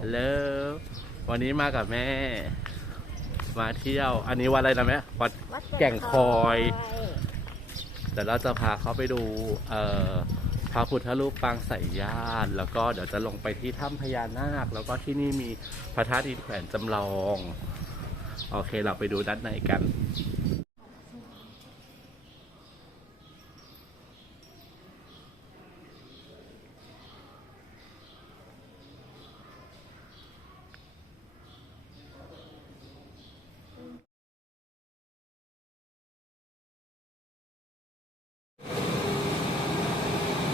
ฮัลโหลวันนี้มากับแม่ มาเที่ยว อันนี้วัดอะไรนะแม่วัดวัดแก่งคอย เดี๋ยวเราจะพาเขาไปดูเอ่อพระพุทธรูปปางสายญาติแล้วก็เดี๋ยวจะลงไปที่ถ้ำพญานาค แล้วก็ที่นี่มีพระธาตุอินแขวนจำลอง โอเคเราไปดูด้านในกัน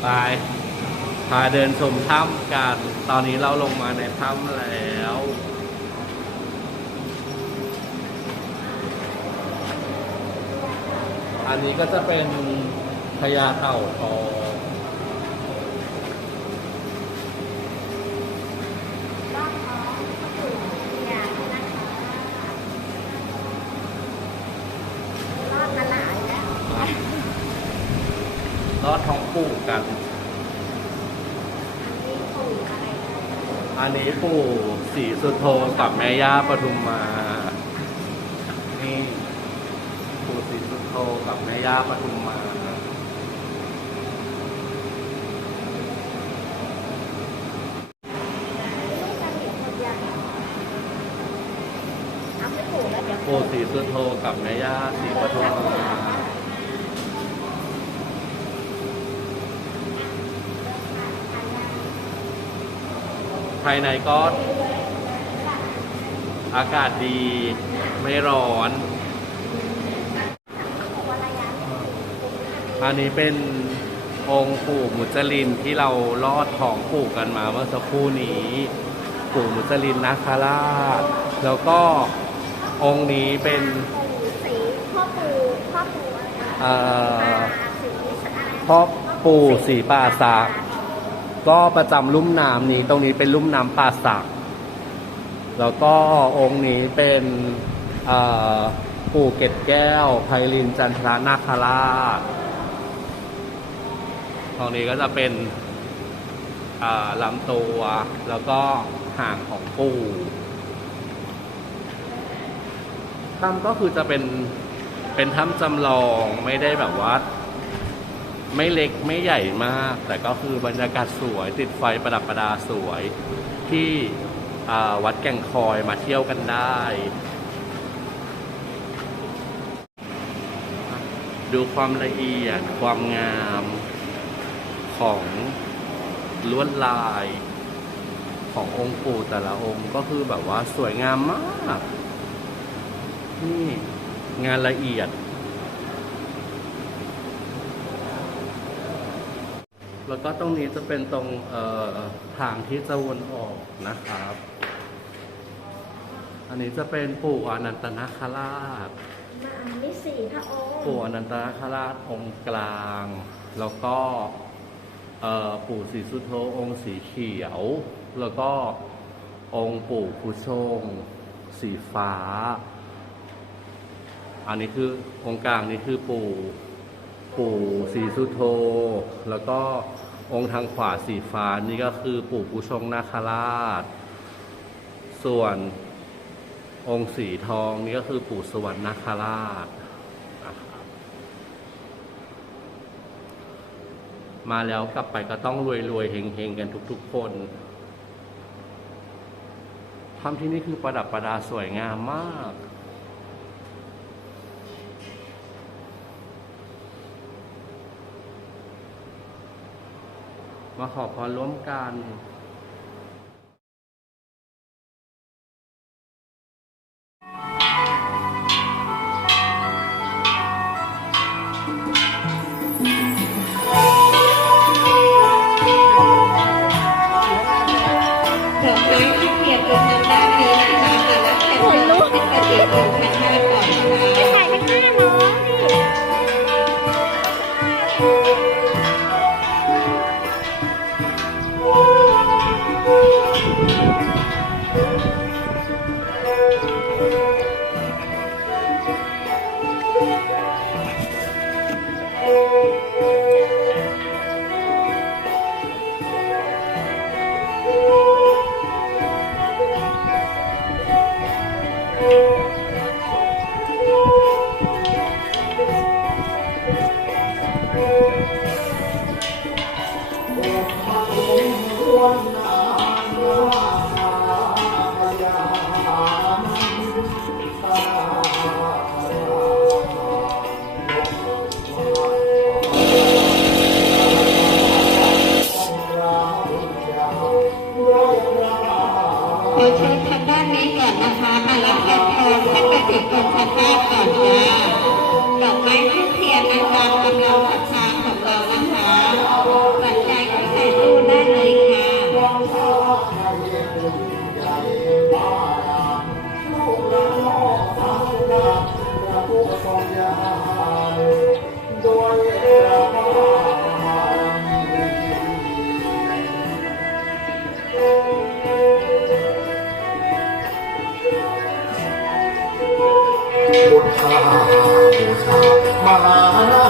ไปพาเดินชมถ้ำกัน ตอนนี้เราลงมาในถ้ำแล้ว อันนี้ก็จะเป็นพญาเต่าทองรอดมาหลายแล้วรอดท้องปู่กันปู่อะไรนะ อันนี้ปู่ศรีสุโธกับแม่ย่าปทุมมา นี่ปู่ศรีสุโธกับแม่ย่าปทุมมาลูกกันเห็นคนยังเอาให้ปู่แล้วเดี๋ยวปู่ศรีสุโธกับแม่ย่าศรีปทุมมา ภายในก็อากาศดีไม่ร้อน อันนี้เป็นองค์ปู่มุจลินที่เราลอดท้องปู่กันมาเมื่อสักครู่นี้ ปู่มุจลินนาคาราช แล้วก็องค์นี้เป็นปู่สีพ่อปู่พ่อปู่อะไรนะเอ่อสีอะไรนะพ่อปู่ศรีป่าสัก ก็ประจำลุ่มน้ำนี้ ตรงนี้เป็นลุ่มน้ำป่าสักแล้วก็องค์นี้เป็นปู่เกตแก้วไพลินจันทรานาคราชตรงนี้ก็จะเป็นลำตัว แล้วก็ห่างของปู่ถ้ำก็คือจะเป็นเป็นถ้ำจำลองไม่ได้แบบว่า ไม่เล็กไม่ใหญ่มาก แต่ก็คือบรรยากาศสวย ติดไฟประดับประดาสวย ที่วัดแก่งคอยมาเที่ยวกันได้ ดูความละเอียดความงามของลวดลายขององค์ปู่แต่ละองค์ก็คือแบบว่าสวยงามมาก นี่งานละเอียด แล้วก็ตรงนี้จะเป็นตรงเอ่อทางที่จะวนออกนะครับ อันนี้จะเป็นปู่อนันตนาคราชมาอันนี้สี่พระองค์ปู่อนันตนาคราชองค์กลาง แล้วก็เอ่อปู่ศรีสุโธองค์สีเขียว แล้วก็องค์ปู่ผู้ชง สีฟ้า อันนี้คือองค์กลางนี่คือปู่ ปู่ศรีสุโธ แล้วก็องค์ทางขวาสีฟ้านี่ก็คือปู่ผู้ชงนาคราช ส่วนองค์สีทองนี่ก็คือปู่สวรรค์นาคราช มาแล้วกลับไปก็ต้องรวยรวยๆเฮงเฮงๆกันทุกๆคนทำที่นี่คือประดับประดาสวยงามมาก มาขอพรร่วมกันดอกไม้ที่เทียบลงทางด้านนี้นะคะจะรับเป็นเรื่องปกติของทางด้านก่อนนะคะ one. กดแชร์ บูชามา